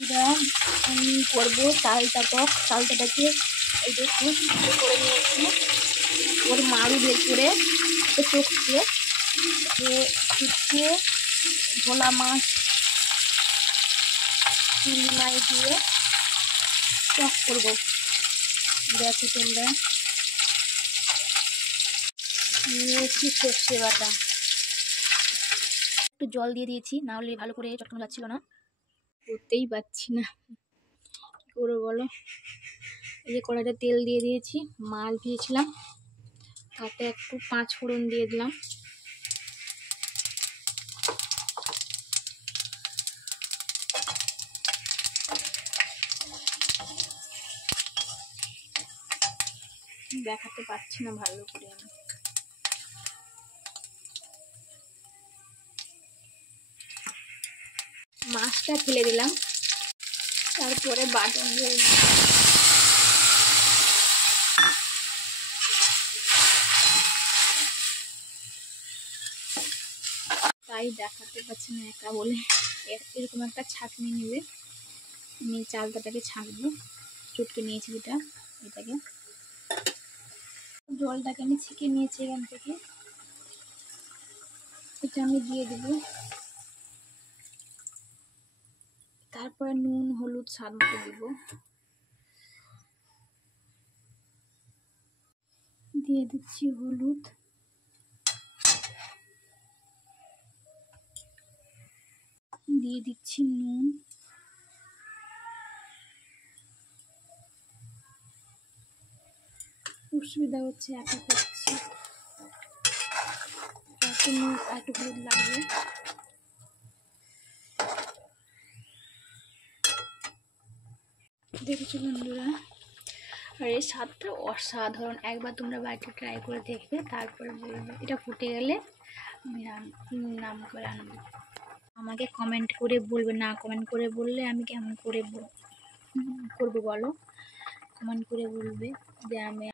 এটা আমি করবো চালটা টক। চালটাকে এই যে করে নিয়েছি, ওর মাড়ু বের করে চোখকে শুকিয়ে ভোলা মাছ চিংড়ি মাছ দিয়ে টক করবো। দেখো তোমরা, নিয়েছি সর্ষে বাটা, একটু জল দিয়ে দিয়েছি, না হলে ভালো করে চটকানো যাচ্ছিল না, করতেই পারছি না, কী করবো বলো। এই যে কড়াইতে তেল দিয়ে দিয়েছি, মাছ দিয়েছিলাম, তাতে একটু 5 ফোড়ন দিয়ে দিলাম, দেখাতে পারছি না ভালো করে আমি। মাছটা ফেলে দিলাম, তারপরে বাটন তাই দেখাতে পারছি না একা বলে। এরকম একটা ছাঁকনি নেবে, আমি চালটাকে ছাঁকবো, চটকে নিয়েছি এটাকে জলটাকে আমি ছেঁকে নিয়েছি এখান থেকে, এটা আমি দিয়ে দেবো। তারপরে নুন হলুদ স্বাদ মতো দেবো, দিয়ে দিচ্ছি হলুদ, দিয়ে দিচ্ছি নুন, অসুবিধা হচ্ছে একা করছি, একটু হলুদ লাগবে। দেখেছো বন্ধুরা, আর এই স্বাদটা অসাধারণ, একবার তোমরা বাড়িতে ট্রাই করে দেখবে, তারপরে বলবে। এটা ফুটে গেলে আমি নাম করে আনবো। আমাকে কমেন্ট করে বলবে, না কমেন্ট করে বললে আমি কেমন করে করবো বলো, কমেন্ট করে বলবে যে আমি